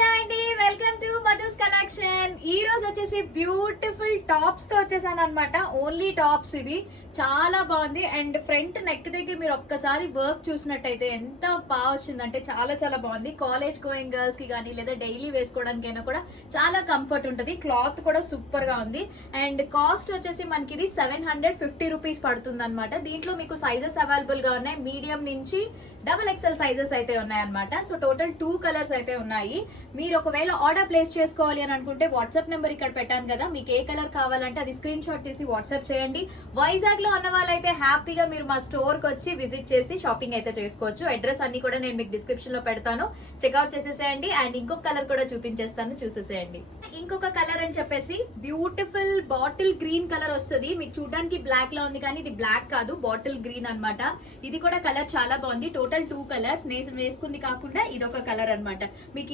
Hello అండి, welcome to Madhu's collection. ఈ రోజు వచ్చేసి బ్యూటిఫుల్ టాప్స్ తో వచ్చేసాను అనమాట. ఓన్లీ టాప్స్ ఇవి చాలా బాగుంది. అండ్ ఫ్రంట్ నెక్ దగ్గర మీరు ఒక్కసారి వర్క్ చూసినట్టయితే ఎంత బాగా వచ్చిందంటే చాలా చాలా బాగుంది. కాలేజ్ గోయింగ్ గర్ల్స్ కి కానీ లేదా డైలీ వేసుకోవడానికైనా కూడా చాలా కంఫర్ట్ ఉంటుంది. క్లాత్ కూడా సూపర్ గా ఉంది. అండ్ కాస్ట్ వచ్చేసి మనకి ఇది 750 రూపీస్ పడుతుంది అనమాట. దీంట్లో మీకు సైజెస్ అవైలబుల్ గా ఉన్నాయి. మీడియం నుంచి XXL సైజెస్ అయితే ఉన్నాయి అనమాట. సో టోటల్ 2 కలర్స్ అయితే ఉన్నాయి. మీరు ఒకవేళ ఆర్డర్ ప్లేస్ చేసుకోవాలి అని అనుకుంటే వాట్సాప్ నెంబర్ ఇక్కడ పెట్టాను కదా, మీకు ఏ కలర్ కావాలంటే అది స్క్రీన్ షాట్ తీసి వాట్సాప్ చేయండి. వైజాగ్ లో ఉన్న వాళ్ళైతే హ్యాపీగా మీరు మా స్టోర్ కి వచ్చి విజిట్ చేసి షాపింగ్ అయితే చేసుకోవచ్చు. అడ్రస్ అన్ని కూడా నేను మీకు డిస్క్రిప్షన్ లో పెడతాను, చెక్అవుట్ చేసేసేయండి. అండ్ ఇంకొక కలర్ కూడా చూపించేస్తాను, చూసేసేయండి. ఇంకొక కలర్ అని చెప్పేసి బ్యూటిఫుల్ బాటిల్ గ్రీన్ కలర్ వస్తుంది. మీకు చూడడానికి బ్లాక్ లా ఉంది కానీ ఇది బ్లాక్ కాదు, బాటిల్ గ్రీన్ అన్నమాట. ఇది కూడా కలర్ చాలా బాగుంది. టోటల్ 2 కలర్స్ నేను వేసుకుంది కాకుండా ఇదొక కలర్ అన్నమాట. మీకు